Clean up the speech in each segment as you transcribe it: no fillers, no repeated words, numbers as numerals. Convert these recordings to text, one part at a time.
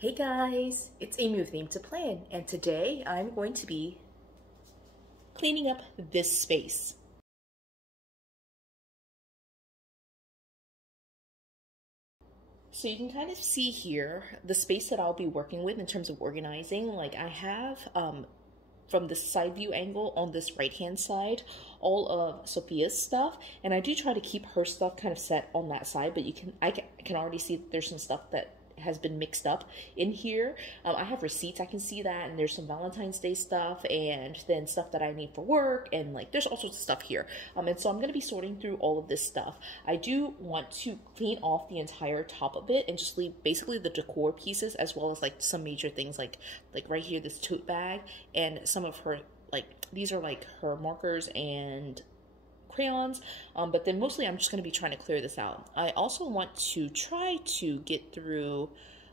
Hey guys, it's Amy with Name to Plan, and today I'm going to be cleaning up this space. So you can kind of see here the space that I'll be working with in terms of organizing. Like I have from the side view angle on this right hand side all of Sophia's stuff, and I do try to keep her stuff kind of set on that side, but I can already see that there's some stuff that has been mixed up in here. I have receipts, I can see that, and there's some Valentine's Day stuff, and then stuff that I need for work, and like there's all sorts of stuff here. And so I'm going to be sorting through all of this stuff. I do want to clean off the entire top of it and just leave basically the decor pieces, as well as like some major things like right here, this tote bag, and some of her, like these are like her markers and crayons, but then mostly I'm just going to be trying to clear this out. I also want to try to get through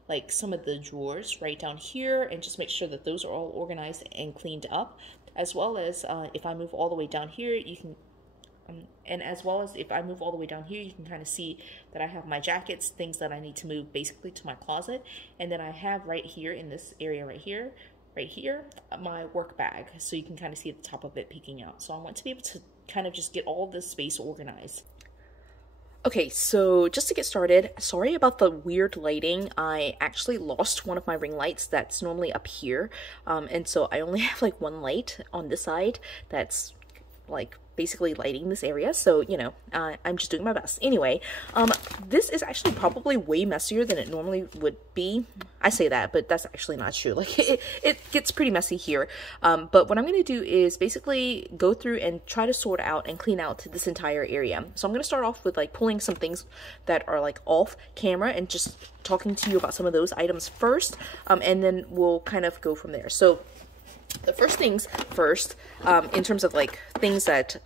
like some of the drawers right down here and just make sure that those are all organized and cleaned up, as well as if I move all the way down here, you can and as well as if I move all the way down here, you can kind of see that I have my jackets, things that I need to move basically to my closet, and then I have right here in this area right here, my work bag, so you can kind of see the top of it peeking out. So I want to be able to kind of just get all this space organized. Okay, so just to get started, sorry about the weird lighting. I actually lost one of my ring lights that's normally up here, and so I only have like one light on this side that's like basically lighting this area, so you know, I'm just doing my best. Anyway, this is actually probably way messier than it normally would be. I say that, but that's actually not true. Like it gets pretty messy here, but what I'm going to do is basically go through and try to sort out and clean out this entire area. So I'm going to start off with like pulling some things that are like off camera and just talking to you about some of those items first, and then we'll kind of go from there. So the first things first, in terms of like things that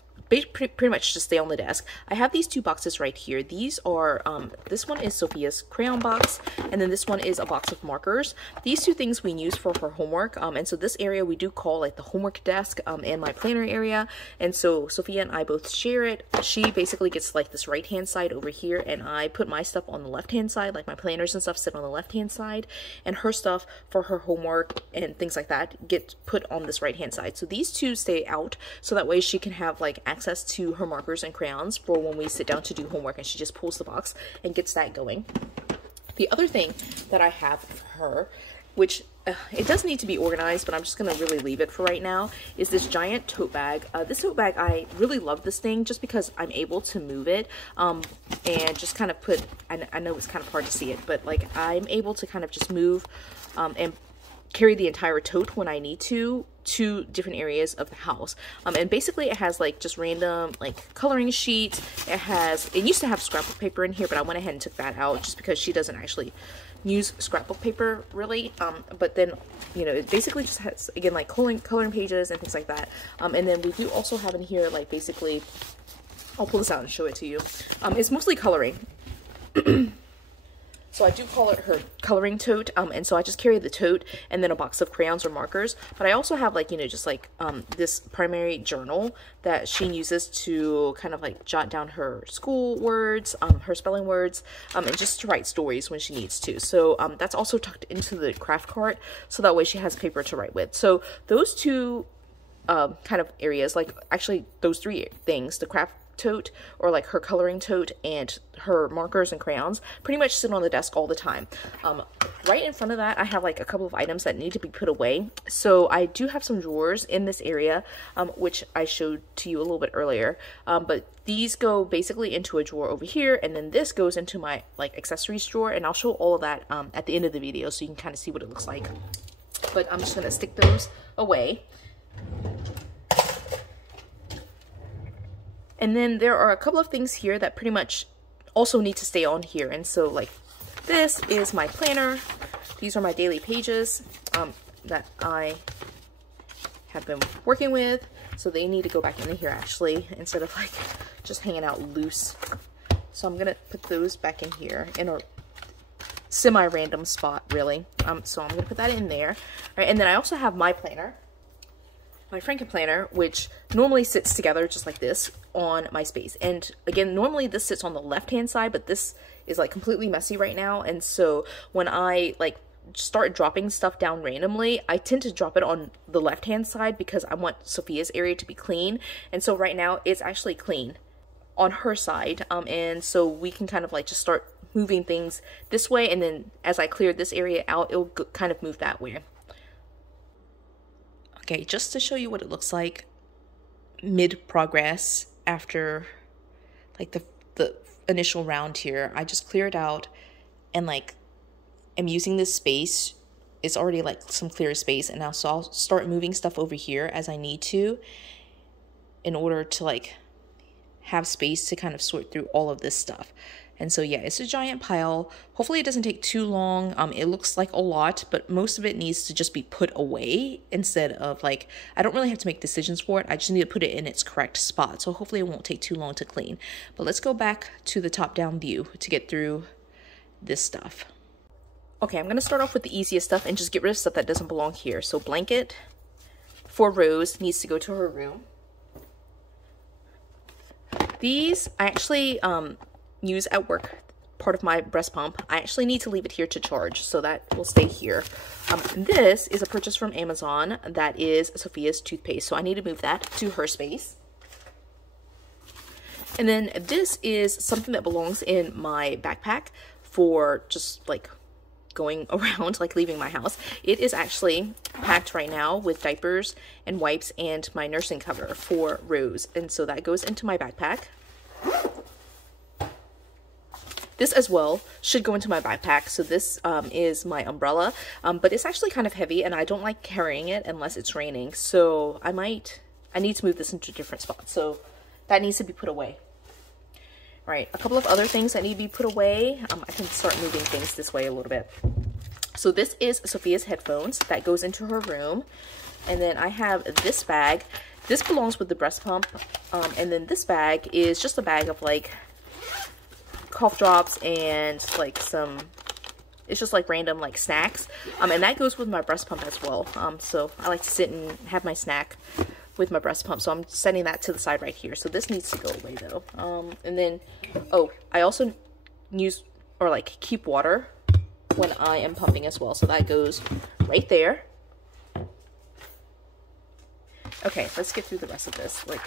pretty much just stay on the desk, I have these two boxes right here. These are, this one is Sophia's crayon box, and then this one is a box of markers. These two things we use for her homework, and so this area we do call like the homework desk, and my planner area, and so Sophia and I both share it. She basically gets like this right hand side over here, and I put my stuff on the left hand side, like my planners and stuff sit on the left hand side, and her stuff for her homework and things like that get put on this right hand side. So these two stay out, so that way she can have like access to her markers and crayons for when we sit down to do homework, and she just pulls the box and gets that going. The other thing that I have for her, which it does need to be organized, but I'm just going to really leave it for right now, is this giant tote bag. This tote bag, I really love this thing just because I'm able to move it, and just kind of put, I know it's kind of hard to see it, but like I'm able to kind of just move and carry the entire tote when I need to different areas of the house. And basically it has like just random like coloring sheets. It used to have scrapbook paper in here, but I went ahead and took that out just because she doesn't actually use scrapbook paper really. But then, you know, it basically just has, again, like coloring pages and things like that. And then we do also have in here like basically, I'll pull this out and show it to you. It's mostly coloring. So I do call it her coloring tote, and so I just carry the tote and then a box of crayons or markers. But I also have like, you know, just like this primary journal that she uses to kind of like jot down her school words, her spelling words, and just to write stories when she needs to. So that's also tucked into the craft cart, so that way she has paper to write with. So those two kind of areas, like actually those three things, the craft tote, or like her coloring tote, and her markers and crayons, pretty much sit on the desk all the time. Right in front of that I have like a couple of items that need to be put away. So I do have some drawers in this area, which I showed to you a little bit earlier, but these go basically into a drawer over here, and then this goes into my like accessories drawer, and I'll show all of that at the end of the video so you can kind of see what it looks like. But I'm just gonna stick those away. And then there are a couple of things here that pretty much also need to stay on here. And so like this is my planner. These are my daily pages that I have been working with. So they need to go back into here actually, instead of like just hanging out loose. So I'm going to put those back in here in a semi-random spot really. So I'm going to put that in there. All right, and then I also have my planner. My Franken planner, which normally sits together just like this on my space. And again, normally this sits on the left hand side, but this is like completely messy right now. And so when I like start dropping stuff down randomly, I tend to drop it on the left hand side because I want Sophia's area to be clean. And so right now it's actually clean on her side, and so we can kind of like just start moving things this way, and then as I clear this area out, it'll kind of move that way. Okay, just to show you what it looks like mid progress after like the initial round here, I just cleared out and like I'm using this space. It's already like some clear space, and now so I'll start moving stuff over here as I need to in order to like have space to kind of sort through all of this stuff. And so yeah, it's a giant pile. Hopefully it doesn't take too long. It looks like a lot, but most of it needs to just be put away instead of like, I don't really have to make decisions for it. I just need to put it in its correct spot. So hopefully it won't take too long to clean. But let's go back to the top down view to get through this stuff. Okay, I'm gonna start off with the easiest stuff and just get rid of stuff that doesn't belong here. So blanket for Rose needs to go to her room. These I actually use at work, part of my breast pump. I actually need to leave it here to charge, so that will stay here. This is a purchase from Amazon that is Sophia's toothpaste, so I need to move that to her space. And then this is something that belongs in my backpack for just like going around, like leaving my house. It is actually packed right now with diapers and wipes and my nursing cover for Rose, and so that goes into my backpack. This as well should go into my backpack. So this is my umbrella, but it's actually kind of heavy and I don't like carrying it unless it's raining. So I need to move this into a different spot. So that needs to be put away. All right, a couple of other things that need to be put away. I can start moving things this way a little bit. So this is Sophia's headphones that goes into her room. And then I have this bag. This belongs with the breast pump. And then this bag is just a bag of like cough drops and like it's just like random like snacks, and that goes with my breast pump as well. So I like to sit and have my snack with my breast pump, so I'm setting that to the side right here. So this needs to go away though. And then I also use or like keep water when I am pumping as well, so that goes right there. Okay, let's get through the rest of this. Like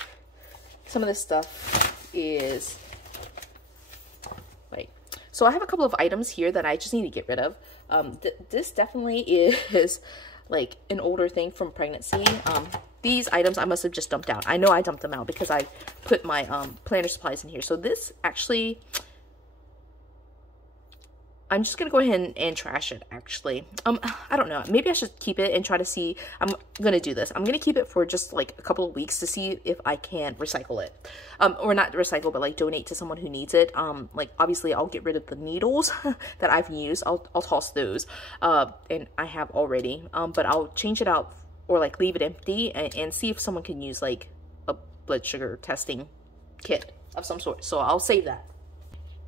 some of this stuff is so I have a couple of items here that I just need to get rid of. This definitely is like an older thing from pregnancy. These items I must have just dumped out. I know I dumped them out because I put my planner supplies in here. So this actually, I'm just gonna go ahead and trash it actually. I don't know, maybe I should keep it and try to see. I'm gonna do this. I'm gonna keep it for just like a couple of weeks to see if I can recycle it. Or not recycle, but like donate to someone who needs it. Like obviously I'll get rid of the needles that I've used. I'll toss those, and I have already. But I'll change it out or like leave it empty and see if someone can use like a blood sugar testing kit of some sort. So I'll save that.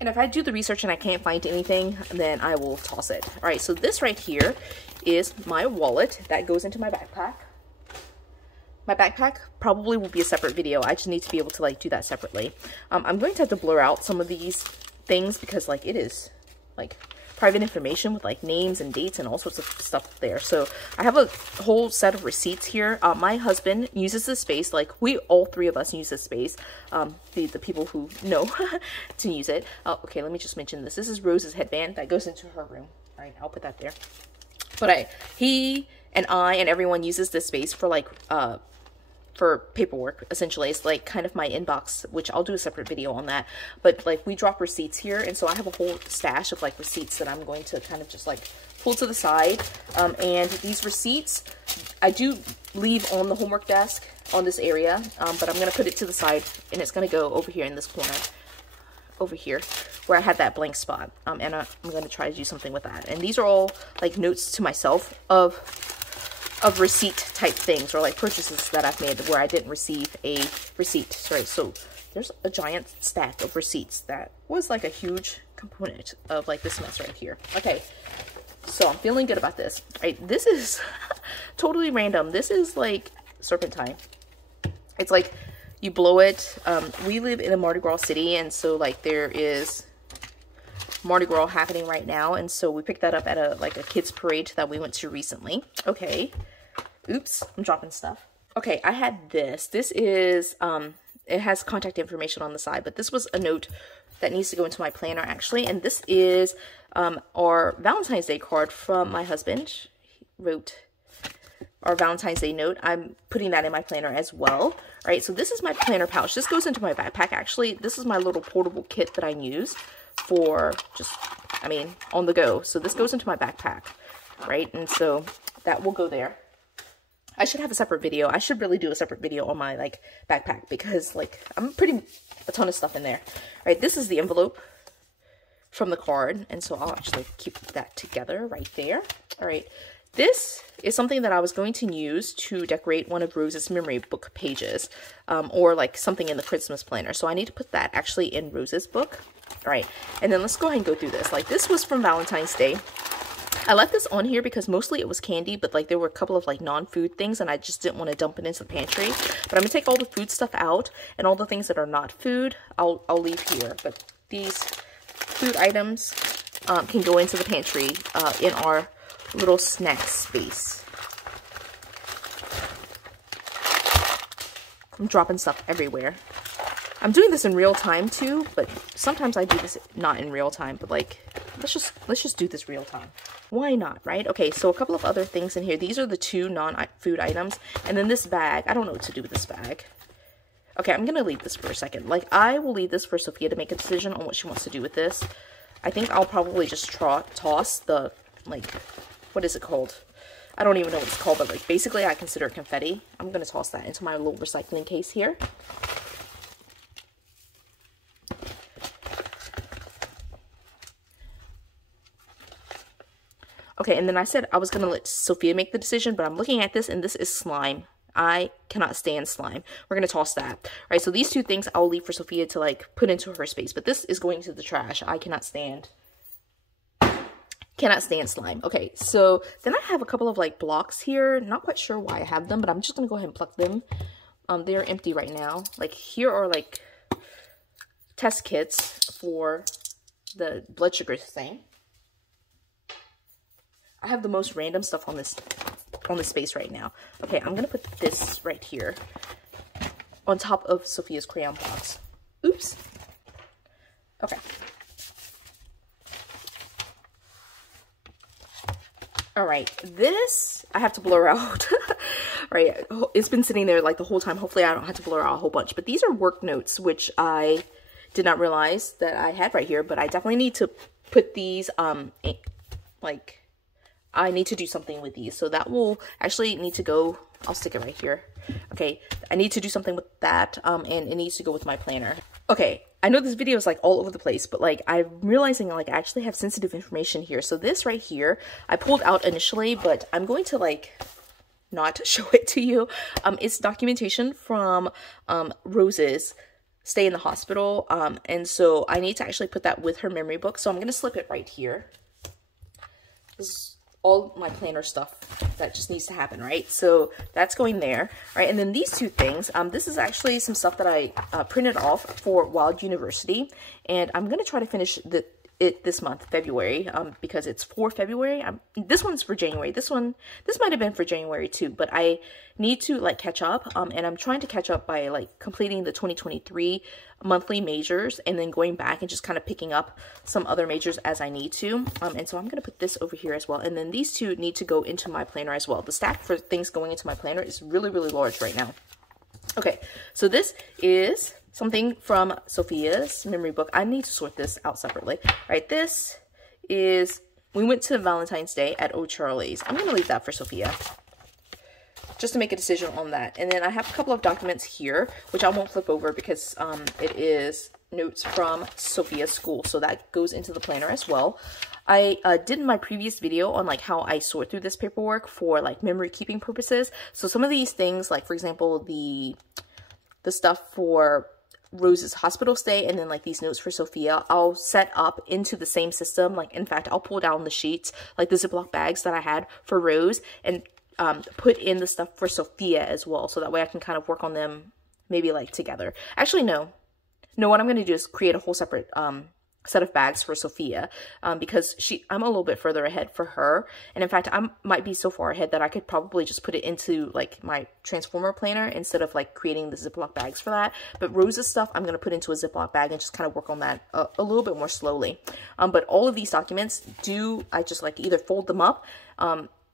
And if I do the research and I can't find anything, then I will toss it. All right, so this right here is my wallet that goes into my backpack. My backpack probably will be a separate video. I just need to be able to like do that separately. I'm going to have to blur out some of these things because like it is like private information with like names and dates and all sorts of stuff there. So I have a whole set of receipts here. My husband uses this space, like we all three of us use this space, the people who know to use it. Okay, let me just mention this. This is Rose's headband that goes into her room. All right, I'll put that there. But he and I and everyone uses this space for like for paperwork. Essentially, it's like kind of my inbox, which I'll do a separate video on that. But like we drop receipts here, and so I have a whole stash of like receipts that I'm going to kind of just like pull to the side. And these receipts I do leave on the homework desk on this area, but I'm going to put it to the side, and it's going to go over here in this corner over here where I had that blank spot, and I'm going to try to do something with that. And these are all like notes to myself of receipt type things, or like purchases that I've made where I didn't receive a receipt. Sorry, so there's a giant stack of receipts that was like a huge component of like this mess right here. Okay, so I'm feeling good about this. Right, this is totally random. This is like turpentine. It's like you blow it. We live in a Mardi Gras city, and so like there is Mardi Gras happening right now, and so we picked that up at a kids parade that we went to recently. Okay. Oops, I'm dropping stuff. Okay, I had this. This is, it has contact information on the side, but this was a note that needs to go into my planner, actually. And this is our Valentine's Day card from my husband. He wrote our Valentine's Day note. I'm putting that in my planner as well. All right, so this is my planner pouch. This goes into my backpack, actually. This is my little portable kit that I use for just, I mean, on the go. So this goes into my backpack, right? And so that will go there. I should have a separate video. I should really do a separate video on my, like, backpack because, like, I'm putting a ton of stuff in there. All right, this is the envelope from the card, and so I'll actually keep that together right there. All right, this is something that I was going to use to decorate one of Rose's memory book pages, or, like, something in the Christmas planner. So I need to put that actually in Rose's book. All right, and then let's go ahead and go through this. Like, this was from Valentine's Day. I left this on here because mostly it was candy, but like there were a couple of like non-food things and I just didn't want to dump it into the pantry. But I'm gonna take all the food stuff out, and all the things that are not food, I'll leave here. But these food items can go into the pantry in our little snack space. I'm dropping stuff everywhere. I'm doing this in real time too, but sometimes I do this not in real time, but like let's just do this real time. Why not, right? Okay, so a couple of other things in here. These are the two non-food items. And then this bag. I don't know what to do with this bag. Okay, I'm going to leave this for a second. Like, I will leave this for Sophia to make a decision on what she wants to do with this. I think I'll probably just toss the, like, what is it called? I don't even know what it's called, but, like, basically I consider it confetti. I'm going to toss that into my little recycling case here. Okay, and then I said I was going to let Sophia make the decision, but I'm looking at this, and this is slime. I cannot stand slime. We're going to toss that. All right, so these two things I'll leave for Sophia to, like, put into her space, but this is going to the trash. I cannot stand slime. Okay, so then I have a couple of, like, blocks here. Not quite sure why I have them, but I'm just going to go ahead and pluck them. They're empty right now. Like, here are, like, test kits for the blood sugar thing. I have the most random stuff on this space right now. Okay, I'm gonna put this right here on top of Sophia's crayon box. Oops. Okay. All right, this I have to blur out. All right, it's been sitting there like the whole time. Hopefully I don't have to blur out a whole bunch, but these are work notes, which I did not realize that I had right here, but I definitely need to put these, like, I need to do something with these. So that will actually need to go, I'll stick it right here. Okay, I need to do something with that, and it needs to go with my planner. Okay, I know this video is like all over the place, but like I'm realizing like I actually have sensitive information here. So this right here, I pulled out initially, but I'm going to like not show it to you. It's documentation from Rose's stay in the hospital, and so I need to actually put that with her memory book. So I'm going to slip it right here. This is all my planner stuff that just needs to happen, right? So that's going there, right? And then these two things, this is actually some stuff that I printed off for Wild University, and I'm gonna try to finish it this month, February, because it's for February. This one's for January. This might have been for January too, but I need to like catch up, and I'm trying to catch up by like completing the 2023 monthly majors and then going back and just kind of picking up some other majors as I need to. And so I'm going to put this over here as well. And then these two need to go into my planner as well. The stack for things going into my planner is really, really large right now. Okay, so this is something from Sophia's memory book. I need to sort this out separately. All right, this is, we went to Valentine's Day at O'Charlie's. I'm going to leave that for Sophia, just to make a decision on that. And then I have a couple of documents here, which I won't flip over because it is notes from Sophia's school. So that goes into the planner as well. I did in my previous video on like how I sort through this paperwork for like memory keeping purposes. So some of these things, like for example, the stuff for Rose's hospital stay and then like these notes for Sophia, I'll set up into the same system. Like in fact, I'll pull down the sheets, like the Ziploc bags that I had for Rose, and put in the stuff for Sophia as well. So that way I can kind of work on them maybe like together. Actually, no, what I'm going to do is create a whole separate set of bags for Sophia, because I'm a little bit further ahead for her, and in fact I might be so far ahead that I could probably just put it into like my Transformer planner instead of like creating the Ziploc bags for that. But Rose's stuff I'm going to put into a Ziploc bag and just kind of work on that a little bit more slowly. But all of these documents I just like either fold them up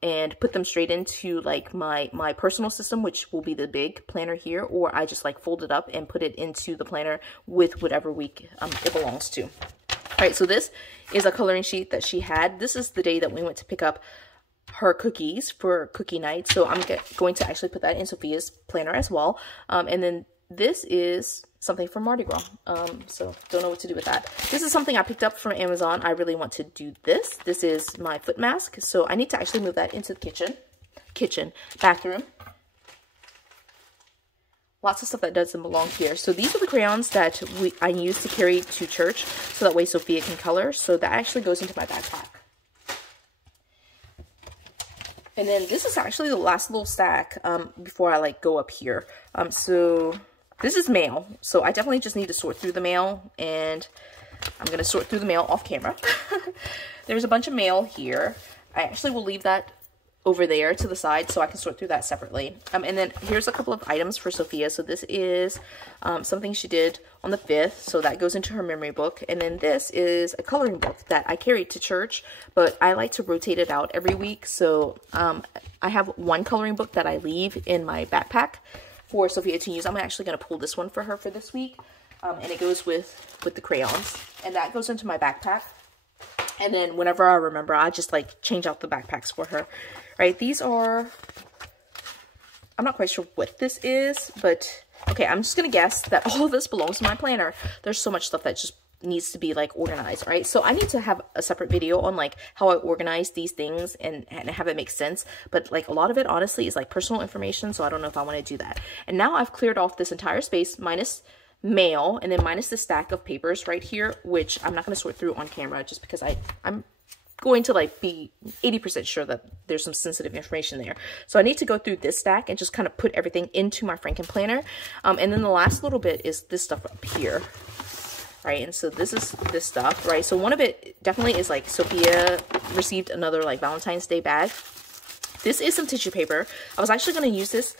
and put them straight into like my personal system, which will be the big planner here, or I just like fold it up and put it into the planner with whatever week it belongs to. All right, so this is a coloring sheet that she had. This is the day that we went to pick up her cookies for cookie night. So I'm going to actually put that in Sophia's planner as well. And then this is something from Mardi Gras. So don't know what to do with that. This is something I picked up from Amazon. I really want to do this. This is my foot mask. So I need to actually move that into the bathroom. Lots of stuff that doesn't belong here. So these are the crayons that I use to carry to church, so that way Sophia can color. So that actually goes into my backpack. And then this is actually the last little stack before I like go up here. So this is mail. So I definitely just need to sort through the mail, and I'm going to sort through the mail off camera. There's a bunch of mail here. I actually will leave that over there to the side so I can sort through that separately. And then here's a couple of items for Sophia. So this is something she did on the 5th, so that goes into her memory book. And then this is a coloring book that I carried to church, but I like to rotate it out every week. So I have one coloring book that I leave in my backpack for Sophia to use. I'm actually going to pull this one for her for this week, and it goes with the crayons, and that goes into my backpack. And then whenever I remember, I just like change out the backpacks for her. Right, these are, I'm not quite sure what this is, but okay, I'm just gonna guess that all of this belongs in my planner. There's so much stuff that just needs to be like organized, right? So I need to have a separate video on like how I organize these things and have it make sense. But like a lot of it honestly is like personal information, so I don't know if I want to do that. And now I've cleared off this entire space minus mail, and then minus the stack of papers right here, which I'm not going to sort through on camera just because I'm going to like be 80% sure that there's some sensitive information there. So I need to go through this stack and just kind of put everything into my Franken planner. And then the last little bit is this stuff up here. Right, and so this is this stuff, right? So one of it definitely is like Sophia received another like Valentine's Day bag. This is some tissue paper. I was actually going to use this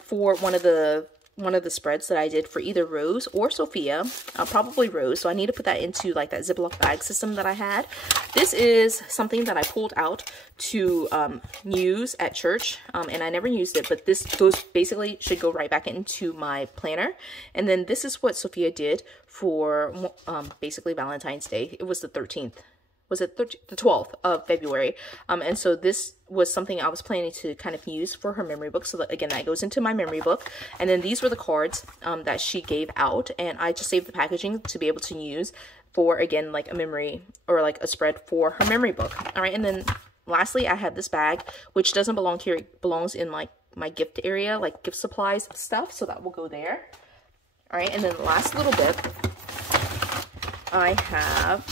for one of the spreads that I did for either Rose or Sophia, probably Rose. So I need to put that into like that Ziploc bag system that I had. This is something that I pulled out to use at church, and I never used it, but this basically should go right back into my planner. And then this is what Sophia did for basically Valentine's Day. It was the 13th. Was it the 12th of February? And so this was something I was planning to kind of use for her memory book. So that, again, that goes into my memory book. And then these were the cards that she gave out. And I just saved the packaging to be able to use for, again, like a memory or like a spread for her memory book. All right. And then lastly, I have this bag, which doesn't belong here. It belongs in like my gift area, like gift supplies stuff. So that will go there. All right. And then the last little bit, I have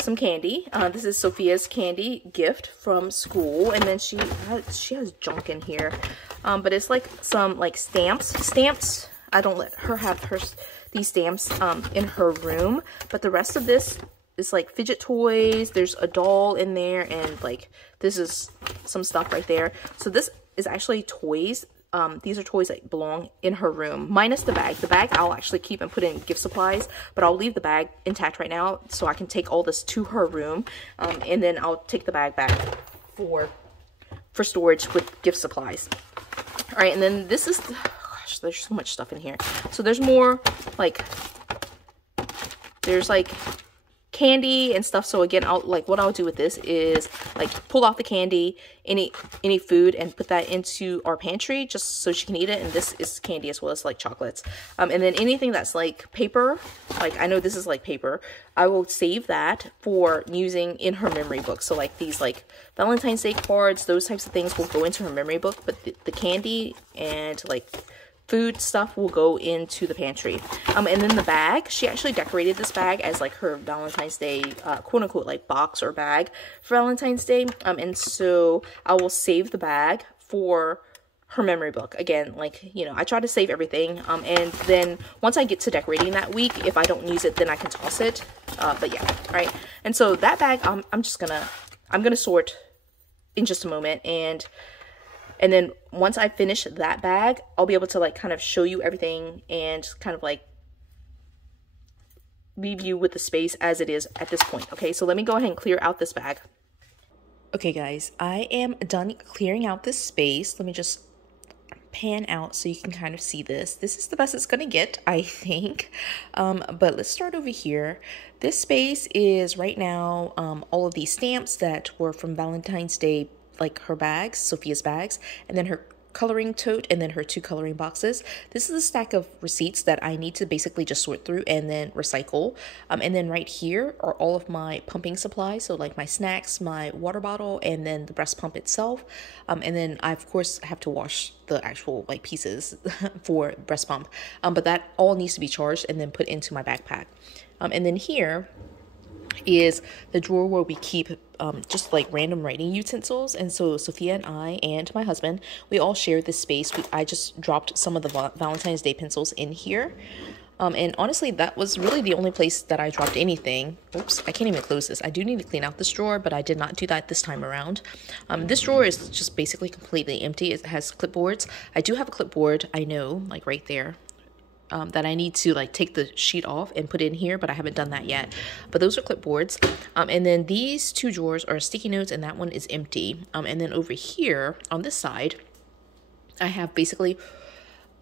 some candy. This is Sophia's candy gift from school, and then she has junk in here, but it's like some like stamps. I don't let her have these stamps in her room, but the rest of this is like fidget toys. There's a doll in there, and like this is some stuff right there. So this is actually toys. These are toys that belong in her room, minus the bag. The bag I'll actually keep and put in gift supplies, but I'll leave the bag intact right now so I can take all this to her room, and then I'll take the bag back for storage with gift supplies. All right, and then this is, gosh, there's so much stuff in here. So there's more, like, there's like candy and stuff. So again, what I'll do with this is like pull off the candy, any food, and put that into our pantry just so she can eat it. And this is candy as well as like chocolates. And then anything that's like paper, like I know this is like paper, I will save that for using in her memory book. So like these like Valentine's Day cards, those types of things will go into her memory book, but the candy and like food stuff will go into the pantry. And then the bag, she actually decorated this bag as like her Valentine's Day quote unquote like box or bag for Valentine's Day. And so I will save the bag for her memory book. Again, like, you know, I try to save everything. And then once I get to decorating that week, if I don't use it, then I can toss it. But yeah, all right. And so that bag, I'm gonna sort in just a moment. And then once I finish that bag, I'll be able to like kind of show you everything and kind of like leave you with the space as it is at this point. Okay, so let me go ahead and clear out this bag. Okay guys, I am done clearing out this space. Let me just pan out so you can kind of see this. This is the best it's gonna get, I think. But let's start over here. This space is right now all of these stamps that were from Valentine's Day, like her bags, Sophia's bags, and then her coloring tote, and then her 2 coloring boxes. This is a stack of receipts that I need to basically just sort through and then recycle. And then right here are all of my pumping supplies, so like my snacks, my water bottle, and then the breast pump itself. And then I of course have to wash the actual like pieces for breast pump. But that all needs to be charged and then put into my backpack. And then here is the drawer where we keep just like random writing utensils. And so Sophia and I and my husband, we all share this space. I just dropped some of the Valentine's Day pencils in here. And honestly, that was really the only place that I dropped anything. Oops, I can't even close this. I do need to clean out this drawer, but I did not do that this time around. This drawer is just basically completely empty. It has clipboards. I do have a clipboard, I know, like right there. That I need to like take the sheet off and put in here, but I haven't done that yet. But those are clipboards. And then these 2 drawers are sticky notes, and that one is empty. And then over here on this side, I have basically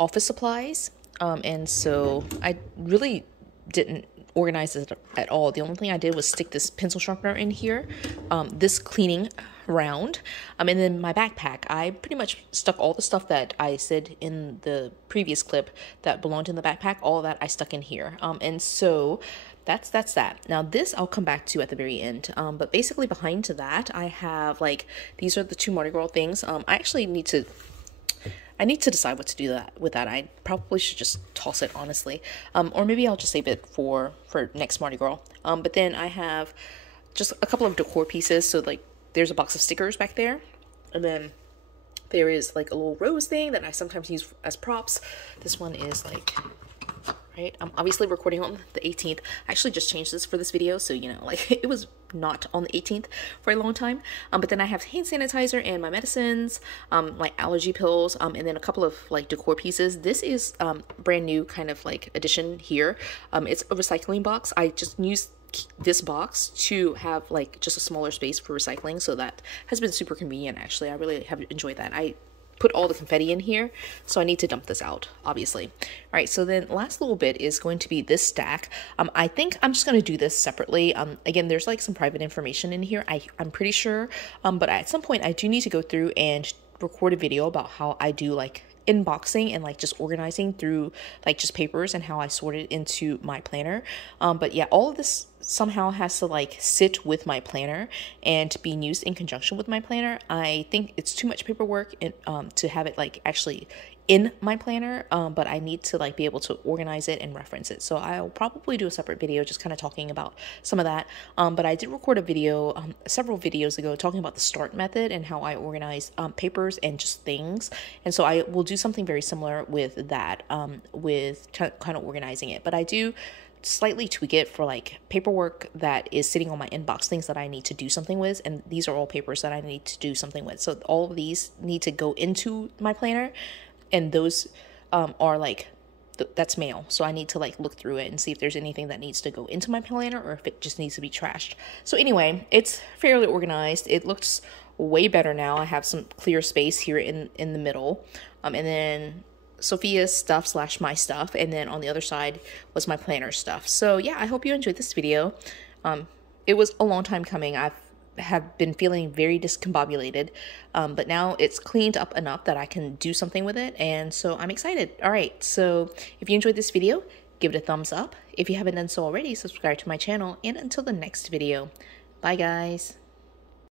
office supplies. And so I really didn't organize it at all. The only thing I did was stick this pencil sharpener in here, this cleaning round, and then my backpack. I pretty much stuck all the stuff that I said in the previous clip that belonged in the backpack, all of that I stuck in here. And so that's that. Now this I'll come back to at the very end. But basically behind to that, I have like, these are the 2 Mardi Gras things. I actually need to decide what to do with that. I probably should just toss it, honestly. Or maybe I'll just save it for next Mardi Gras. But then I have just a couple of decor pieces. So like there's a box of stickers back there. And then there is like a little rose thing that I sometimes use as props. This one is like, right? I'm obviously recording on the 18th. I actually just changed this for this video, so you know, like it was not on the 18th for a long time. But then I have hand sanitizer and my medicines, like allergy pills, and then a couple of like decor pieces. This is brand new kind of like addition here. It's a recycling box. I just used this box to have like just a smaller space for recycling, so that has been super convenient. Actually, I really have enjoyed that. I put all the confetti in here, so I need to dump this out, obviously. All right, so then last little bit is going to be this stack. I think I'm just going to do this separately. Again, there's like some private information in here, I'm pretty sure, but at some point I do need to go through and record a video about how I do like inboxing and like just organizing through like just papers and how I sort it into my planner. But yeah, all of this somehow has to like sit with my planner and being used in conjunction with my planner. I think it's too much paperwork to have it like actually in my planner, but I need to like be able to organize it and reference it. So I'll probably do a separate video just kind of talking about some of that. But I did record a video several videos ago talking about the START method and how I organize papers and just things. And so I will do something very similar with that, with kind of organizing it. But I do slightly tweak it for like paperwork that is sitting on my inbox, things that I need to do something with, and these are all papers that I need to do something with. So all of these need to go into my planner, and those are like that's mail, so I need to like look through it and see if there's anything that needs to go into my planner or if it just needs to be trashed. So anyway, it's fairly organized. It looks way better now. I have some clear space here in the middle, and then Sophia's stuff / my stuff, and then on the other side was my planner stuff. So yeah, I hope you enjoyed this video. It was a long time coming. I have been feeling very discombobulated, but now it's cleaned up enough that I can do something with it, and so I'm excited. All right, so if you enjoyed this video, give it a thumbs up. If you haven't done so already, subscribe to my channel, and until the next video, bye guys.